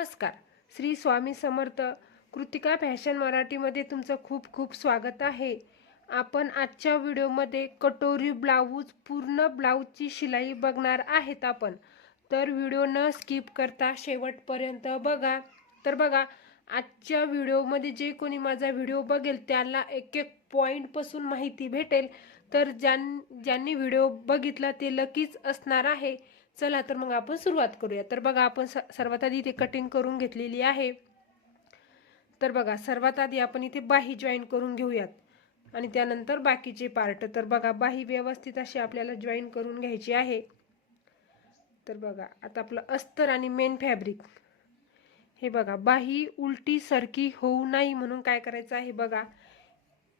नमस्कार. श्री स्वामी समर्थ कृतिका फॅशन मराठीमध्ये तुमचं खूप खूप स्वागत आहे. आपण आजच्या व्हिडिओमध्ये कटोरी ब्लाऊज पूर्ण ब्लाऊजची शिलाई बघणार आहेत आपण. तर व्हिडिओ न स्किप करता शेवटपर्यंत बघा. तर बघा आजच्या व्हिडिओमध्ये जे कोणी माझा व्हिडिओ बघेल त्याला एक एक पॉईंटपासून माहिती भेटेल. तर ज्यां ज्यांनी व्हिडिओ बघितला ते लकीच असणार आहे. चला तर मग आपण सुरुवात करूया. तर बघा आपण स सर्वात आधी इथे कटिंग करून घेतलेली आहे. तर बघा सर्वात आधी आपण इथे बाही जॉईन करून घेऊयात. आणि त्यानंतर बाकीचे पार्ट तर बघा बाही व्यवस्थित अशी आपल्याला जॉईन करून घ्यायची आहे. तर बघा आता आपलं अस्तर आणि मेन फॅब्रिक हे बघा बाही उलटी सरकी होऊ नाही म्हणून काय करायचं आहे बघा.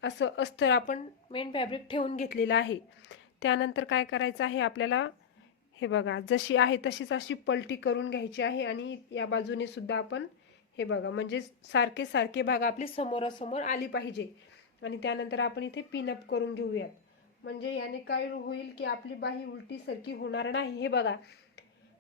असं अस्तर आपण मेन फॅब्रिक ठेवून घेतलेलं आहे. त्यानंतर काय करायचं आहे आपल्याला? हे बघा जशी आहे तशीच अशी पलटी करून घ्यायची आहे आणि या बाजूने सुद्धा आपण हे बघा म्हणजे सारखे सारखे भाग आपले समोरासमोर आली पाहिजे. आणि त्यानंतर आपण इथे पिनअप करून घेऊयात. म्हणजे याने काय होईल की आपली बाही उलटी सरकी होणार नाही. हे बघा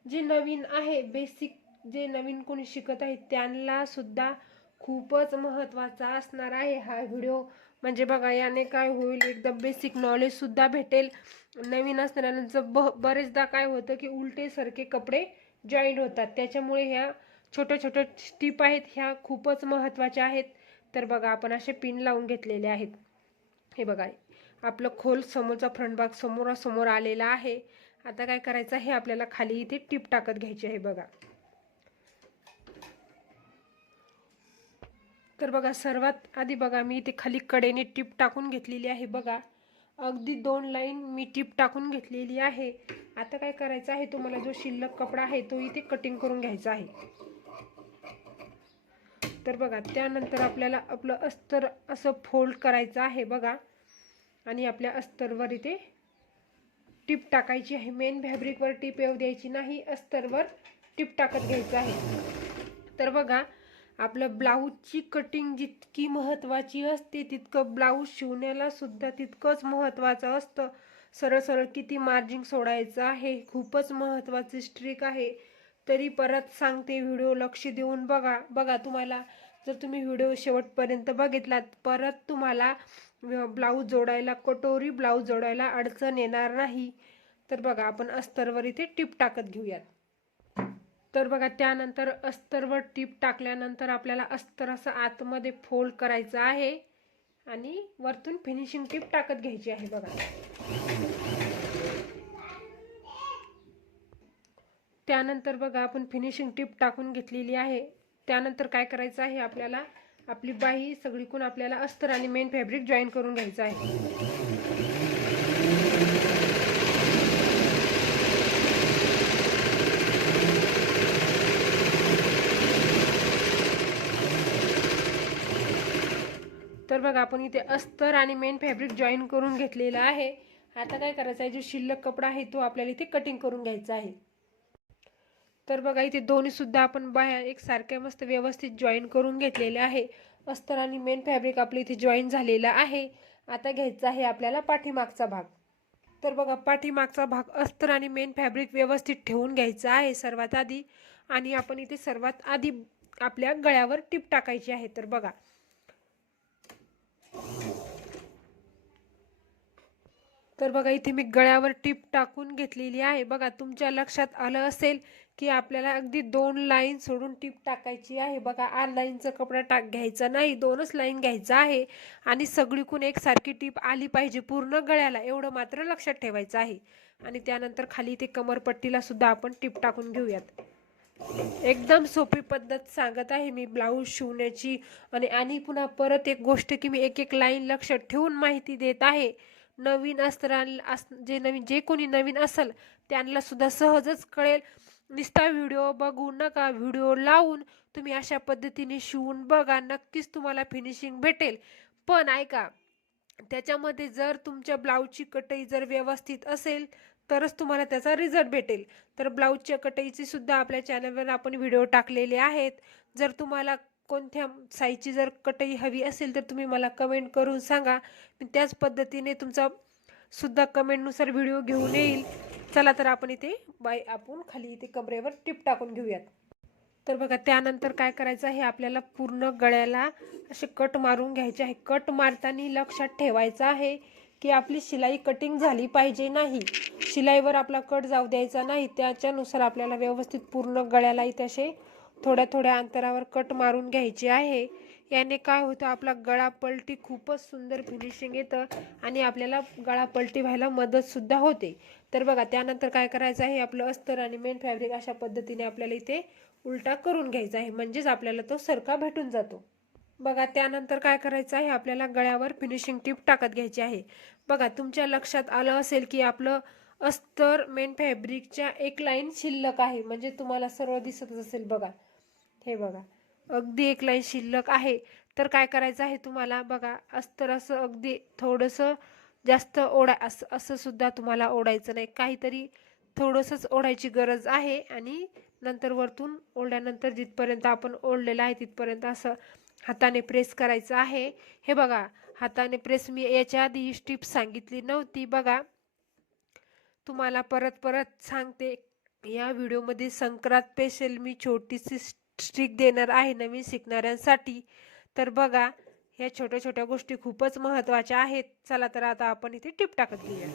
जे नवीन आहे बेसिक जे नवीन कोणी शिकत आहे त्यांना सुद्धा खूपच महत्त्वाचा असणार आहे हा व्हिडिओ म्हणजे बघा याने काय होईल एकदम बेसिक नॉलेज सुद्धा भेटेल. नवीन असणाऱ्यांचं ब बरेचदा काय होतं की उलटे सारखे कपडे जॉईंट होतात. त्याच्यामुळे ह्या छोट्या छोट्या टीप आहेत ह्या खूपच महत्त्वाच्या आहेत. तर बघा आपण असे पिन लावून घेतलेले आहेत. हे बघा आपलं खोल समोरचा फ्रंट भाग समोरासमोर आलेला आहे. आता काय करायचं हे आपल्याला खाली इथे टिप टाकत घ्यायची आहे बघा. तर बघा सर्वात आधी बघा मी इथे खाली कडेने टिप टाकून घेतलेली आहे बघा. अगदी दोन लाईन मी टिप टाकून घेतलेली आहे. आता काय करायचं आहे? तुम्हाला जो शिल्लक कपडा आहे तो इथे कटिंग करून घ्यायचा आहे. तर बघा त्यानंतर आपल्याला आपलं अस्तर असं फोल्ड करायचं आहे बघा. आणि आपल्या अस्तरवर इथे टिप टाकायची आहे. मेन फॅब्रिकवर टिप येऊ द्यायची नाही. अस्तरवर टिप टाकत घ्यायचं आहे. तर बघा आपलं ब्लाऊजची कटिंग जितकी महत्त्वाची असते तितकं ब्लाऊज शिवण्याला सुद्धा तितकंच महत्त्वाचं असतं. सरळ सरळ किती मार्जिंग सोडायचं आहे खूपच महत्त्वाची स्ट्रिक आहे. तरी परत सांगते व्हिडिओ लक्ष देऊन बघा. बघा तुम्हाला जर तुम्ही व्हिडिओ शेवटपर्यंत बघितलात परत तुम्हाला ब्लाऊज जोडायला कटोरी ब्लाऊज जोडायला अडचण येणार नाही. तर बघा आपण अस्तरवर इथे टिप टाकत घेऊयात. तर बघा त्यानंतर अस्तरवर टीप टाकल्यानंतर आपल्याला अस्तर असं आतमध्ये फोल्ड करायचं आहे आणि वरतून फिनिशिंग टीप टाकत घ्यायची आहे बघा. त्यानंतर बघा आपण फिनिशिंग टीप टाकून घेतलेली आहे. त्यानंतर काय करायचं आहे आपल्याला आपली बाही सगळीकून आपल्याला अस्तर आणि मेन फॅब्रिक जॉईन करून घ्यायचं आहे. तर बघा आपण इथे अस्तर आणि मेन फॅब्रिक जॉईन करून घेतलेलं आहे. आता काय करायचं आहे? जो शिल्लक कपडा आहे तो आपल्याला इथे कटिंग करून घ्यायचा आहे. तर बघा इथे दोन्हीसुद्धा आपण बाया एक सारख्या मस्त व्यवस्थित जॉईन करून घेतलेले आहे. अस्तर आणि मेन फॅब्रिक आपलं इथे जॉईन झालेलं आहे. आता घ्यायचा आहे आपल्याला पाठीमागचा भाग. तर बघा पाठीमागचा भाग अस्तर आणि मेन फॅब्रिक व्यवस्थित ठेवून घ्यायचा आहे सर्वात आधी. आणि आपण इथे सर्वात आधी आपल्या गळ्यावर टिप टाकायची आहे. तर बघा तर बघा इथे मी गळ्यावर टीप टाकून घेतलेली आहे. बघा तुमच्या लक्षात आलं असेल की आपल्याला अगदी दोन लाईन सोडून टीप टाकायची आहे. बघा आठ लाईनचा कपडा टाक घ्यायचा नाही दोनच लाईन घ्यायचा आहे आणि सगळीकून एकसारखी टीप आली पाहिजे पूर्ण गळ्याला एवढं मात्र लक्षात ठेवायचं आहे. आणि त्यानंतर खाली ते कमरपट्टीला सुद्धा आपण टीप टाकून घेऊयात. एकदम सोपी पद्धत सांगत आहे मी ब्लाऊज शिवण्याची. आणि आणि पुन्हा परत एक गोष्ट की मी एक एक लाईन लक्षात ठेवून माहिती देत आहे. नवीन असताना अस जे नवीन जे कोणी नवीन असेल त्यांना सुद्धा सहजच कळेल. नुसता व्हिडिओ बघू नका व्हिडिओ लावून तुम्ही अशा पद्धतीने शिवून बघा नक्कीच तुम्हाला फिनिशिंग भेटेल. पण ऐका त्याच्यामध्ये जर तुमच्या ब्लाऊजची कटई जर व्यवस्थित असेल तरच तुम्हाला त्याचा रिझल्ट भेटेल. तर ब्लाऊजच्या कटईची सुद्धा आपल्या चॅनलवर आपण व्हिडिओ टाकलेले आहेत. जर तुम्हाला कोणत्या साईजची जर कटई हवी असेल तर तुम्ही मला कमेंट करून सांगा. मी त्याच पद्धतीने तुमचा सुद्धा कमेंटनुसार व्हिडिओ घेऊन येईल. चला तर आपण इथे बाय आपण खाली इथे कमरेवर टिप टाकून घेऊयात. तर बघा त्यानंतर काय करायचं आहे? आपल्याला पूर्ण गळ्याला असे कट मारून घ्यायचे आहे. कट मारताना लक्षात ठेवायचं आहे. की आपली शिलाई कटिंग झाली पाहिजे नाही. शिलाईवर आपला कट जाऊ द्यायचा नाही. त्याच्यानुसार आपल्याला व्यवस्थित पूर्ण गळ्याला इथे असे थोड्या थोड्या अंतरावर कट मारून घ्यायचे आहे. याने काय होतं? आपला गळा पलटी खूपच सुंदर फिनिशिंग येतं आणि आपल्याला गळा पलटी व्हायला मदतसुद्धा होते. तर बघा त्यानंतर काय करायचं आहे? आपलं अस्तर आणि मेन फॅब्रिक अशा पद्धतीने आपल्याला इथे उलटा करून घ्यायचा आहे. म्हणजेच आपल्याला तो सरका भेटून जातो. बघा त्यानंतर काय करायचं आहे? आपल्याला गळ्यावर फिनिशिंग टिप टाकत घ्यायची आहे. बघा तुमच्या लक्षात आलं असेल की आपलं अस्तर मेन फॅब्रिकच्या एक लाईन शिल्लक आहे. म्हणजे तुम्हाला सर्व दिसतच असेल बघा. हे बघा अगदी एक लाईन शिल्लक आहे. तर काय करायचं आहे तुम्हाला? बघा अस्तर असं अगदी थोडंसं जास्त ओढा असं असं सुद्धा तुम्हाला ओढायचं नाही. काहीतरी थोडंसंच ओढायची गरज आहे आणि नंतर वरतून ओढल्यानंतर जिथपर्यंत आपण ओढलेलं आहे तिथपर्यंत असं हाताने प्रेस करायचं आहे. हे बघा हाताने प्रेस मी याच्या आधी ही स्टिप सांगितली नव्हती. बघा तुम्हाला परत परत सांगते या व्हिडिओमध्ये संक्रांत स्पेशल मी छोटीशी स्टिक देणार आहे नवीन शिकणाऱ्यांसाठी. तर बघा ह्या छोट्या छोट्या गोष्टी खूपच महत्त्वाच्या आहेत. चला तर आता आपण इथे टिप टाकत घेऊया.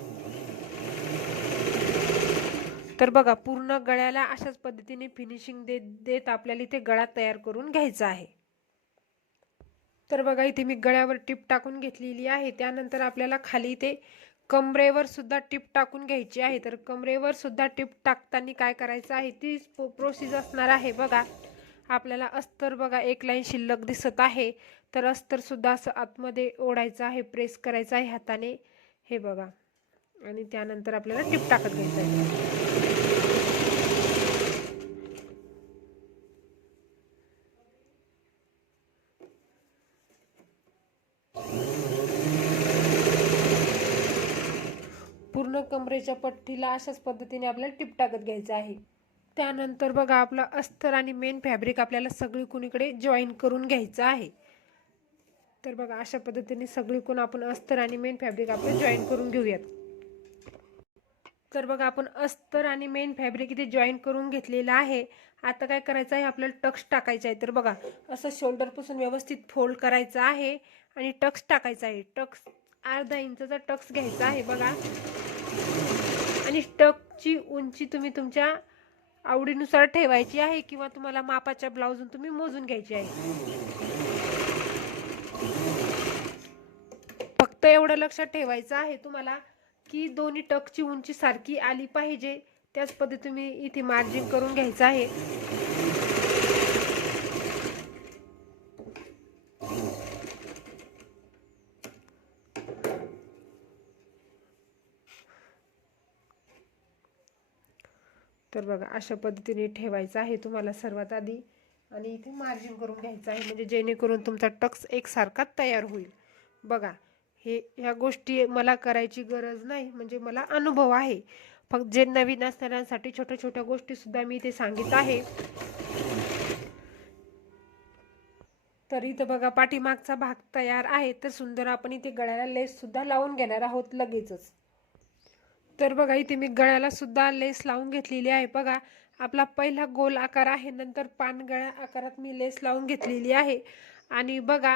तर बघा पूर्ण गळ्याला अशाच पद्धतीने फिनिशिंग देत देत आपल्याला इथे गळा तयार करून घ्यायचा आहे. तर बघा इथे मी गळ्यावर टिप टाकून घेतलेली आहे. त्यानंतर आपल्याला खाली इथे कमरेवर सुद्धा टिप टाकून घ्यायची आहे. तर कमरेवर सुद्धा टिप टाकताना काय करायचं आहे तीच प्रोसेस असणार आहे बघा. आपल्याला अस्तर बघा एक लाईन शिल्लक दिसत आहे. तर अस्तर सुद्धा असं आतमध्ये ओढायचं आहे प्रेस करायचं आहे हाताने. हे बघा. आणि त्यानंतर आपल्याला टिप टाकत घ्यायचं आहे. पूर्ण पट्टीला अशाच पद्धतीने आपल्याला टिप टाकत घ्यायचं आहे. त्यानंतर बघा आपला अस्तर आणि मेन फॅब्रिक आपल्याला सगळीकुणीकडे जॉईन करून घ्यायचं आहे. तर बघा अशा पद्धतीने सगळीकडून आपण अस्तर आणि मेन फॅब्रिक आपलं जॉईन करून घेऊयात. तर बघा आपण अस्तर आणि मेन फॅब्रिक इथे जॉईन करून घेतलेलं आहे. आता काय करायचं आहे? आपल्याला टक्स टाकायचं आहे. तर बघा असं शोल्डरपासून व्यवस्थित फोल्ड करायचं आहे आणि टक्स टाकायचा आहे. टक्स अर्धा इंचाचा टक्स घ्यायचा आहे. बघा आणि टकची उंची तुम्ही तुमच्या आवडीनुसार ठेवायची आहे किंवा तुम्हाला मापाच्या ब्लाऊजून तुम्ही मोजून घ्यायची आहे? फक्त एवढं लक्षात ठेवायचं आहे तुम्हाला की दोन्ही टकची उंची सारखी आली पाहिजे. त्याच पद्धती तुम्ही इथे मार्जिन करून घ्यायचं आहे. तर बघा अशा पद्धतीने ठेवायचं आहे तुम्हाला सर्वात आधी. आणि इथे मार्जिन करून घ्यायचं आहे म्हणजे जेणेकरून तुमचा टक्स एकसारखा तयार होईल. बघा हे ह्या गोष्टी मला करायची गरज नाही म्हणजे मला अनुभव आहे. फक्त जे नवीन असणाऱ्यांसाठी छोट्या छोट्या गोष्टीसुद्धा मी इथे सांगित आहे. तर इथं बघा पाठीमागचा भाग तयार आहे तर सुंदर आपण इथे गळ्याला लेससुद्धा लावून घेणार आहोत लगेचच. तर बघा इथे मी गळ्याला सुद्धा लेस लावून घेतलेली आहे. बघा आपला पहिला गोल आकार आहे नंतर पानगळ्या आकारात मी लेस लावून घेतलेली आहे. आणि बघा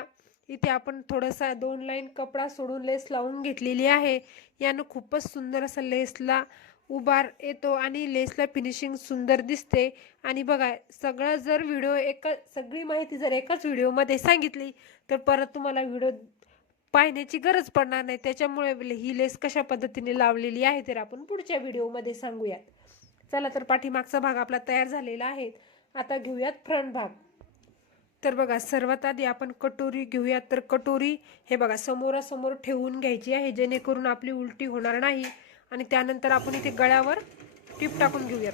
इथे आपण थोडासा दोन लाईन कपडा सोडून लेस लावून घेतलेली आहे. यानं खूपच सुंदर असं लेसला उभार येतो आणि लेसला फिनिशिंग सुंदर दिसते. आणि बघा सगळं जर व्हिडिओ एका सगळी माहिती जर एकाच व्हिडिओमध्ये सांगितली तर परत तुम्हाला व्हिडिओ पाहण्याची गरज पडणार नाही. त्याच्यामुळे ही लेस कशा पद्धतीने लावलेली आहे तर आपण पुढच्या व्हिडिओमध्ये सांगूयात. चला तर पाठीमागचा भाग आपला तयार झालेला आहे. आता घेऊयात फ्रंट भाग. तर बघा सर्वात आधी आपण कटोरी घेऊयात. तर कटोरी हे बघा समोरासमोर ठेवून घ्यायची आहे जेणेकरून आपली उलटी होणार नाही. आणि त्यानंतर आपण इथे गळ्यावर टीप टाकून घेऊयात.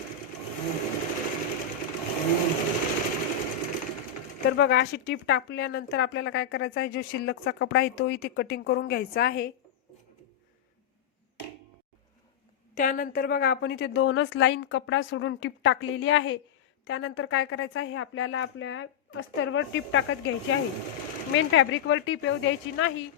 तर बघा अशी टीप टाकल्यानंतर आपल्याला काय करायचं आहे? जो शिल्लकचा कपडा आहे तो इथे कटिंग करून घ्यायचा आहे. त्यानंतर बघा आपण इथे दोनच लाईन कपडा सोडून टीप टाकलेली आहे. त्यानंतर काय करायचं आहे? आपल्याला आपल्या अस्तरवर टीप टाकत घ्यायची आहे. मेन फॅब्रिकवर टीप येऊ द्यायची नाही.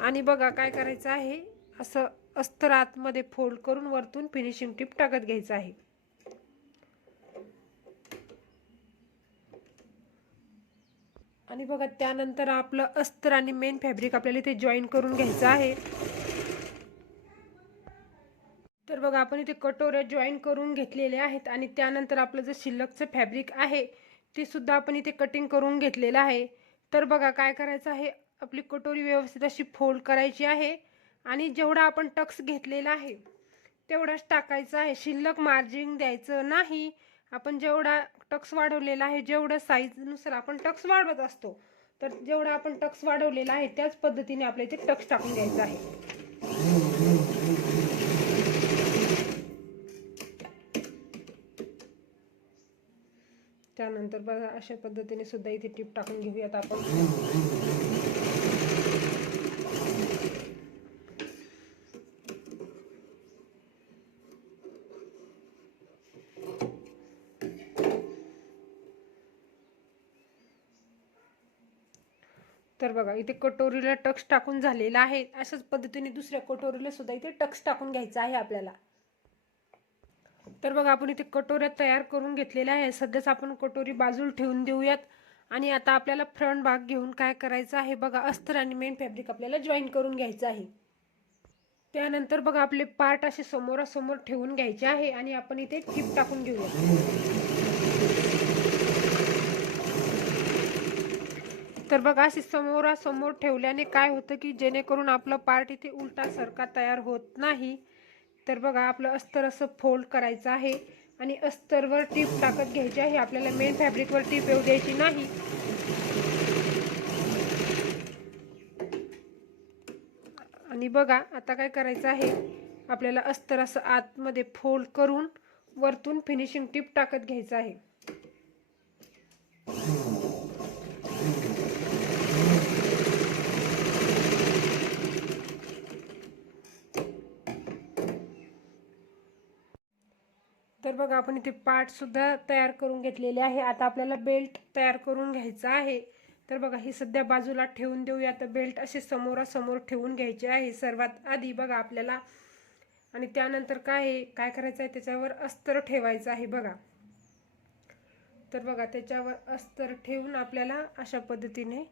आणि बघा काय करायचं आहे? असं अस्तर आतमध्ये फोल्ड करून वरतून फिनिशिंग टिप टाकत घ्यायचं आहे. आणि बघा त्यानंतर आपलं अस्तर आणि मेन फॅब्रिक आपल्याला इथे जॉईन करून घ्यायचं आहे. तर बघा आपण इथे कटोऱ्या जॉईन करून घेतलेल्या आहेत आणि त्यानंतर आपलं जे शिल्लकचं फॅब्रिक आहे ते सुद्धा आपण इथे कटिंग करून घेतलेलं आहे. तर बघा काय करायचं आहे? आपली कटोरी व्यवस्थित अशी फोल्ड करायची आहे. आणि जेवढा आपण टक्स घेतलेला आहे तेवढाच टाकायचं आहे. शिल्लक मार्जिन द्यायचं नाही. आपण जेवढा टक्स वाढवलेला आहे जेवढं साईजनुसार आपण टक्स वाढवत असतो तर जेवढा आपण टक्स वाढवलेला आहे त्याच पद्धतीने आपल्या इथे टक्स टाकून द्यायचा आहे. त्यानंतर बघा अशा पद्धतीने सुद्धा इथे टिप टाकून घेऊयात आपण. तर बघा इथे कटोरीला टक्स टाकून झालेला आहे. अशाच पद्धतीने दुसऱ्या कटोरीला सुद्धा इथे टक्स टाकून घ्यायचा आहे आपल्याला. तर बघा आपण इथे कटोऱ्या तयार करून घेतलेल्या आहे सध्याच आपण कटोरी बाजूला ठेवून देऊयात. आणि आता आपल्याला फ्रंट भाग घेऊन काय करायचं आहे बघा अस्तर आणि मेन फॅब्रिक आपल्याला जॉईन करून घ्यायचं आहे. त्यानंतर बघा आपले पार्ट असे समोरासमोर ठेवून घ्यायचे आहे आणि आपण इथे टिप टाकून घेऊया तर बघा असे समोरासमोर ठेवल्याने काय होतं की जेणेकरून आपलं पार्ट इथे उलटा सरका तयार होत नाही. तर बघा आपलं अस्तर असं फोल्ड करायचं आहे आणि अस्तरवर टीप टाकत घ्यायची आहे. आपल्याला मेन फॅब्रिकवर टीप येऊ द्यायची नाही. आणि बघा आता काय करायचं आहे? आपल्याला अस्तर असं आतमध्ये फोल्ड करून वरतून फिनिशिंग टीप टाकत घ्यायचं आहे. तर बघा आपण इथे पार्टसुद्धा तयार करून घेतलेले आहे. आता आपल्याला बेल्ट तयार करून घ्यायचा आहे. तर बघा हे सध्या बाजूला ठेवून देऊया. तर बेल्ट असे समोरासमोर ठेवून घ्यायचे आहे. सर्वात आधी बघा आपल्याला. आणि त्यानंतर काय आहे? काय करायचं आहे? त्याच्यावर अस्तर ठेवायचं आहे बघा. तर बघा त्याच्यावर अस्तर ठेवून आपल्याला अशा पद्धतीने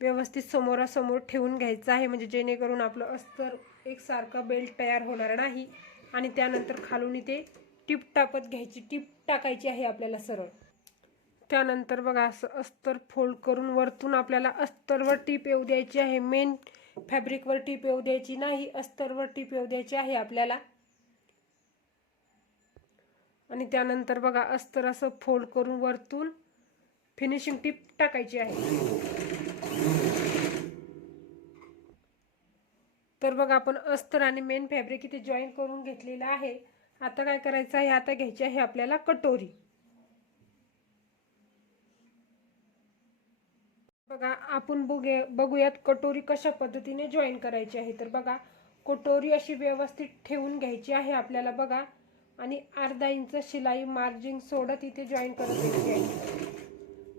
व्यवस्थित समोरासमोर ठेवून घ्यायचं आहे. म्हणजे जेणेकरून आपलं अस्तर एकसारखं बेल्ट तयार होणार नाही. आणि त्यानंतर खालून इथे टीप टाकत घ्यायची टीप टाकायची आहे आपल्याला सरळ. त्यानंतर बघा असं अस्तर फोल्ड करून वरतून आपल्याला अस्तरवर टीप येऊ द्यायची आहे. मेन फॅब्रिकवर टीप येऊ द्यायची नाही अस्तरवर टीप येऊ द्यायची आहे आपल्याला. आणि त्यानंतर बघा अस्तर असं फोल्ड करून वरतून फिनिशिंग टीप टाकायची आहे. तर बघा आपण अस्तर आणि मेन फॅब्रिक इथे जॉईन करून घेतलेलं आहे. आता काय करायचं आहे? आता घ्यायची आहे आपल्याला कटोरी. बघा आपण बघूया बघूयात कटोरी कशा पद्धतीने जॉईन करायची आहे. तर बघा कटोरी अशी व्यवस्थित ठेवून घ्यायची आहे आपल्याला. बघा आणि अर्धा इंच शिलाई मार्जिन सोडत इथे जॉईन करत घ्यायची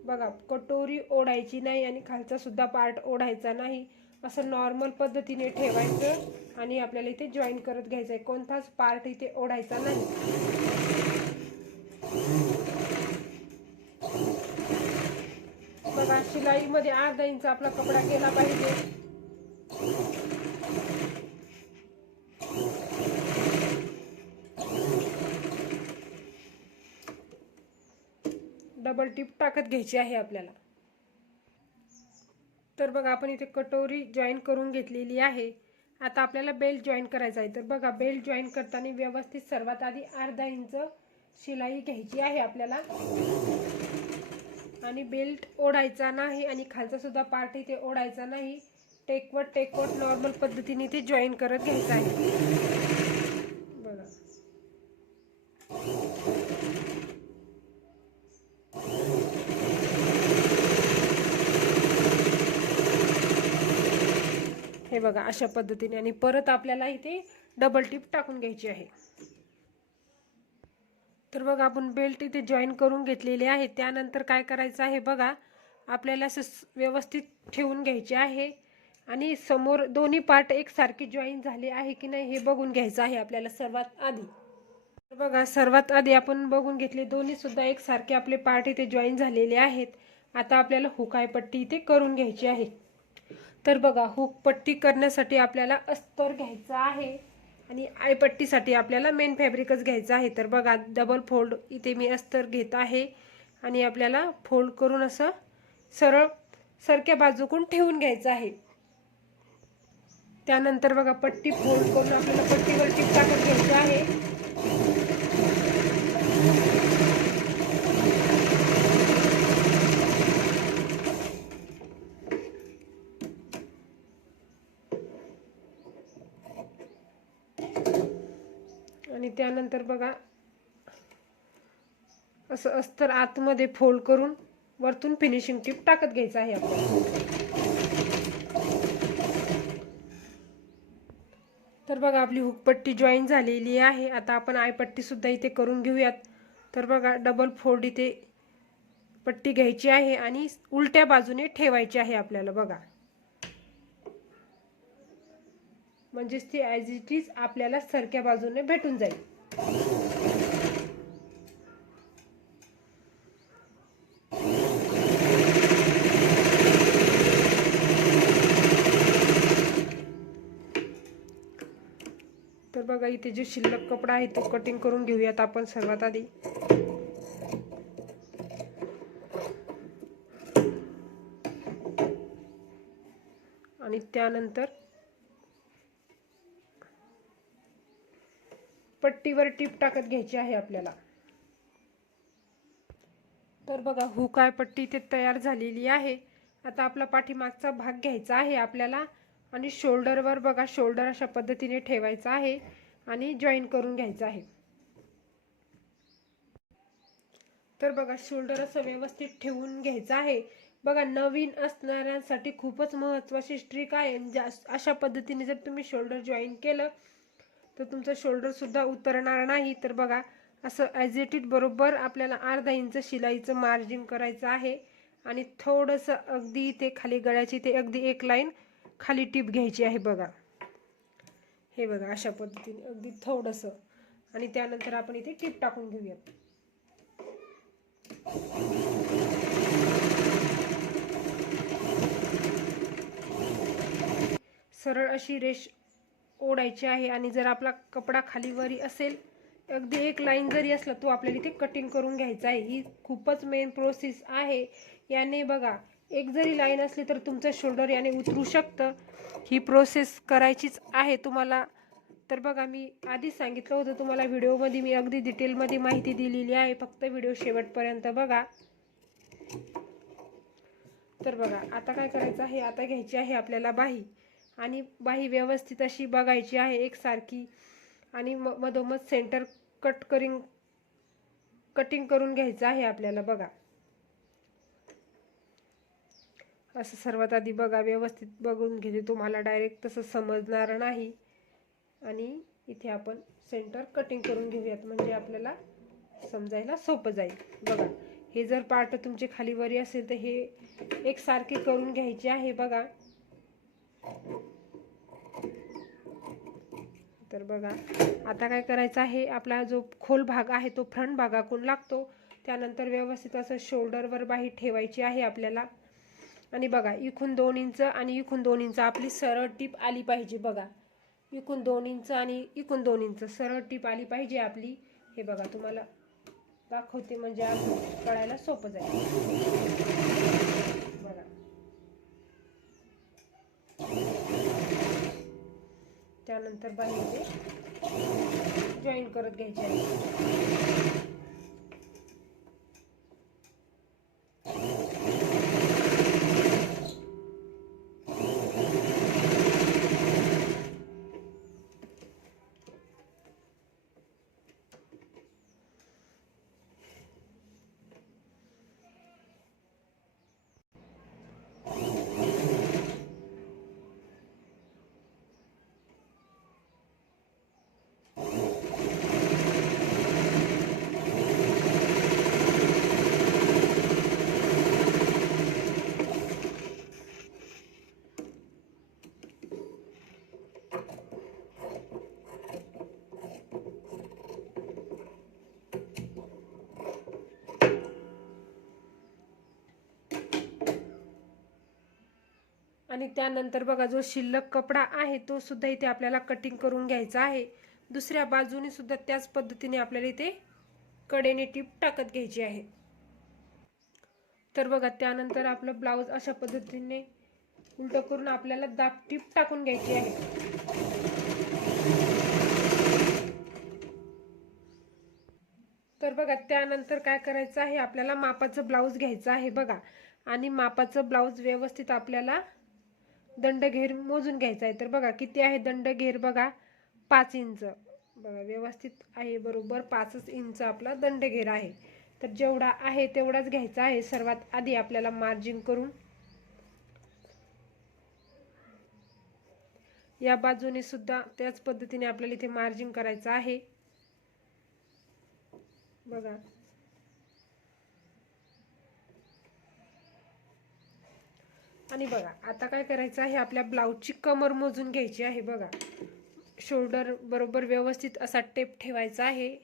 बघा कटोरी ओढायची नाही आणि खालचा सुद्धा पार्ट ओढायचा नाही. असं नॉर्मल पद्धतीने ठेवायचं आणि आपल्याला इथे जॉईन करत घ्यायचं आहे कोणताच पार्ट इथे ओढायचा नाही. बघा शिलाईमध्ये अर्धा इंच आपला कपडा गेला पाहिजे. डबल टिप टाकत घ्यायची आहे आपल्याला. तर बघा आपण इथे कटोरी जॉईन करून घेतलेली आहे. आता आपल्याला बेल्ट जॉईन करायचा आहे. तर बघा बेल्ट जॉईन करताना व्यवस्थित सर्वात आधी अर्धा इंच शिलाई घ्यायची आहे आपल्याला. आणि बेल्ट ओढायचा नाही आणि खालचा सुद्धा पार्ट इथे ओढायचा नाही. टेकवट टेकवट नॉर्मल पद्धतीने ते जॉईन करत घ्यायचं आहे बघा हे बघा अशा पद्धतीने. आणि परत आपल्याला इथे डबल टिप टाकून घ्यायची आहे. तर बघा आपण बेल्ट इथे जॉईन करून घेतलेले आहे. त्यानंतर काय करायचं आहे बघा आपल्याला असं व्यवस्थित ठेवून घ्यायचे आहे. आणि समोर दोन्ही पार्ट एकसारखे जॉईन झाले आहे की नाही हे बघून घ्यायचं आहे आपल्याला सर्वात आधी. तर बघा सर्वात आधी आपण बघून घेतले दोन्ही सुद्धा एकसारखे आपले पार्ट इथे जॉईन झालेले आहेत. आता आपल्याला हुकायपट्टी इथे करून घ्यायची आहे. तर बघा हुक पट्टी करण्यासाठी आपल्याला अस्तर घ्यायचं आहे आणि आयपट्टीसाठी आपल्याला मेन फॅब्रिकच घ्यायचं आहे. तर बघा डबल फोल्ड इथे मी अस्तर घेत आहे आणि आपल्याला फोल्ड करून असं सरळ सरक्या बाजूकून ठेवून घ्यायचं आहे. त्यानंतर बघा पट्टी फोल्ड करून आपल्याला पट्टीवर टीप टाकत घ्यायचं आहे आणि त्यानंतर बघा. असं अस्तर आतमध्ये फोल्ड करून वरतून फिनिशिंग टीप टाकत घ्यायचं आहे आपल्याला तर बघा आपली हुकपट्टी जॉईन झालेली आहे. आता आपण आयपट्टी सुद्धा इथे करून घेऊयात. तर बघा डबल फोल्ड इथे पट्टी घ्यायची आहे आणि उलट्या बाजूने ठेवायची आहे आपल्याला बघा. म्हणजेच ती ॲज इट इज आपल्याला सरक्या बाजूने भेटून जाईल. तर बघा इथे जे शिल्लक कपडा आहे तो कटिंग करून घेऊयात आपण सर्वात आधी. आणि त्यानंतर पट्टीवर टीप टाकत घ्यायची आहे आपल्याला. तर बघा हुकाय पट्टी इथे तयार झालेली आहे. आता आपला पाठीमागचा भाग घ्यायचा आहे आपल्याला आणि शोल्डरवर बघा शोल्डर अशा पद्धतीने ठेवायचा आहे आणि जॉईन करून घ्यायचं आहे. तर बघा शोल्डर असं व्यवस्थित ठेवून घ्यायचं आहे. बघा नवीन असणाऱ्यांसाठी खूपच महत्त्वाची स्ट्रिक आहे. अशा पद्धतीने जर तुम्ही शोल्डर जॉईन केलं तर तुमचं शोल्डरसुद्धा उतरणार नाही. तर बघा असं ॲज इट इट बरोबर आपल्याला अर्धा इंच शिलाईचं मार्जिन करायचं आहे. आणि थोडंसं अगदी इथे खाली गळ्याची ते अगदी एक लाईन खाली टीप घ्यायची आहे बघा. हे बघा अशा पद्धतीने अगदी थोडंसं. आणि त्यानंतर आपण इथे टीप टाकून घेऊयात. सरळ अशी रेष ओढायची आहे आणि जर आपला कपडा खालीवरी असेल अगदी एक लाईन जरी असला तो आपल्याला इथे कटिंग करून घ्यायचा आहे. ही खूपच मेन प्रोसेस आहे. याने बघा एक जरी लाईन असली तर तुमचं शोल्डर याने उतरू शकतं. ही प्रोसेस करायचीच आहे तुम्हाला. तर बघा मी आधीच सांगितलं होतं तुम्हाला व्हिडिओमध्ये मी अगदी डिटेलमध्ये माहिती दिलेली आहे. फक्त व्हिडिओ शेवटपर्यंत बघा. तर बघा आता काय करायचं आहे? आता घ्यायची आहे आपल्याला बाही. आणि बाही व्यवस्थित अशी बघायची आहे एकसारखी. आणि म मधोमध सेंटर कट करिंग कटिंग करून घ्यायचं आहे आपल्याला बघा. असं सर्वात आधी बघा व्यवस्थित बघून घेते तुम्हाला डायरेक्ट तसं समजणार नाही. आणि इथे आपण सेंटर कटिंग करून घेऊयात म्हणजे आपल्याला समजायला सोपं जाईल. बघा हे जर पार्ट तुमचे खालीवरी असेल तर हे एकसारखे करून घ्यायचे आहे बघा. तर बघा आता काय करायचं आहे आपला जो खोल भाग आहे तो फ्रंट भागाकडून लागतो. त्यानंतर व्यवस्थित असं शोल्डरवर बाही ठेवायची आहे आपल्याला. आणि बघा इकून दोन इंच आणि इकून दोन इंच आपली सरळ टीप आली पाहिजे बघा. इकून दोन इंच आणि इकून दोन इंच सरळ टीप आली पाहिजे आपली. हे बघा तुम्हाला दाखवते म्हणजे कळायला सोपं जाईल. बघा. त्यानंतर बाहेर जॉईन करत घ्यायचे. आहे आणि त्यानंतर बघा जो शिल्लक कपडा आहे तो सुद्धा इथे आपल्याला कटिंग करून घ्यायचा आहे. दुसऱ्या बाजूने सुद्धा त्याच पद्धतीने आपल्याला इथे कडेने टीप टाकत घ्यायची आहे. तर बघा त्यानंतर आपलं ब्लाऊज अशा पद्धतीने उलट करून आपल्याला दाब टीप टाकून घ्यायची आहे. तर बघा त्यानंतर काय करायचं आहे आपल्याला मापाचं ब्लाऊज घ्यायचं आहे बघा. आणि मापाचं ब्लाऊज व्यवस्थित आपल्याला दंडघेर मोजून घ्यायचा आहे. तर बघा किती आहे दंडघेर बघा? पाच इंच. बघा व्यवस्थित आहे बरोबर. पाचच इंच आपला दंडघेर आहे. तर जेवढा आहे तेवढाच घ्यायचा आहे. सर्वात आधी आपल्याला मार्जिन करून. या बाजूने सुद्धा त्याच पद्धतीने आपल्याला इथे मार्जिन करायचं आहे. बघा. आणि बघा आता काय करायचं आहे आपल्या ब्लाऊजची कमर मोजून घ्यायची आहे बघा. शोल्डर बरोबर व्यवस्थित असा टेप ठेवायचा आहे.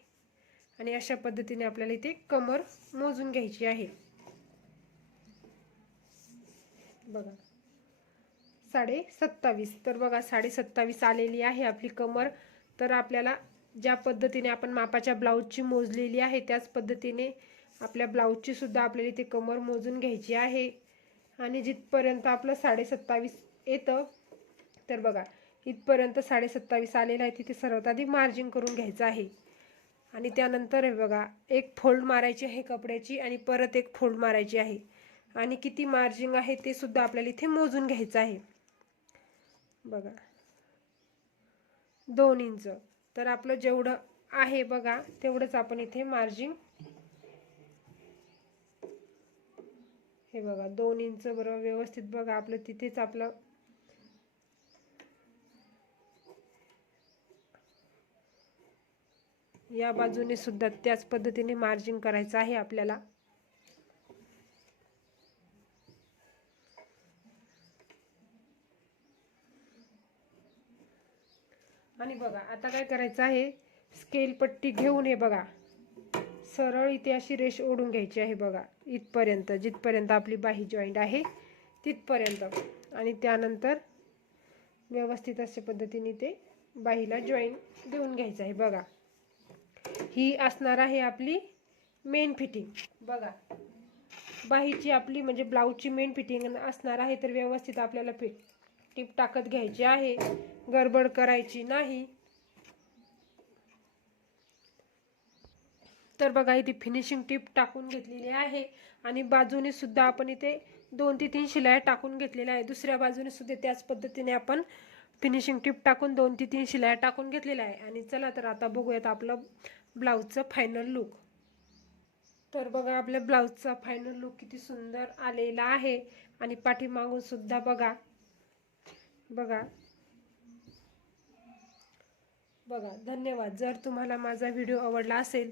आणि अशा पद्धतीने आपल्याला इथे कमर मोजून घ्यायची आहे. बघा. साडे सत्तावीस तर बघा साडे सत्तावीस आलेली आहे आपली कमर. तर आपल्याला ज्या पद्धतीने आपण मापाच्या ब्लाऊजची मोजलेली आहे त्याच पद्धतीने आपल्या ब्लाऊजची सुद्धा आपल्याला इथे कमर मोजून घ्यायची आहे. आणि जिथपर्यंत आपलं साडे सत्तावीस येतं तर बघा इथपर्यंत साडे सत्तावीस आलेलं आहे तिथे सर्वात आधी मार्जिन करून घ्यायचं आहे. आणि त्यानंतर बघा एक फोल्ड मारायची आहे कपड्याची आणि परत एक फोल्ड मारायची आहे. आणि किती मार्जिंग आहे ते सुद्धा आपल्याला इथे मोजून घ्यायचं आहे. बघा. दोन इंच. तर आपलं जेवढं आहे बघा तेवढंच आपण इथे मार्जिंग हे बघा दोन इंच बरोबर व्यवस्थित बघा आपलं तिथेच आपलं. या बाजूने सुद्धा त्याच पद्धतीने मार्जिन करायचं आहे आपल्याला. आणि बघा आता काय करायचं आहे? स्केल पट्टी घेऊन हे बघा. सरळ इथे अशी रेष ओढून घ्यायची आहे बघा. इथपर्यंत जिथपर्यंत आपली बाही जॉईंट आहे तिथपर्यंत. आणि त्यानंतर व्यवस्थित अशा पद्धतीने ते बाहीला जॉईन देऊन घ्यायचं आहे बघा. ही असणार आहे आपली मेन फिटिंग बघा. बाहीची आपली म्हणजे ब्लाऊजची मेन फिटिंग असणार आहे तर व्यवस्थित आपल्याला फिट टीप टाकत घ्यायची आहे. गडबड करायची नाही. तर बघा इथे फिनिशिंग टीप टाकून घेतलेली आहे. आणि बाजूने सुद्धा आपण इथे दोन ते तीन शिलाया टाकून घेतलेल्या आहे दुसऱ्या बाजूने सुद्धा त्याच पद्धतीने आपण फिनिशिंग टीप टाकून दोन ते तीन शिलाया टाकून घेतलेल्या आहे. आणि चला तर आता बघूयात आपलं ब्लाऊजचं फायनल लुक तर बघा आपल्या ब्लाऊजचा फायनल लुक किती सुंदर आलेला आहे. आणि पाठीमागून सुद्धा बघा बघा बघा. धन्यवाद. जर तुम्हाला माझा व्हिडिओ आवडला असेल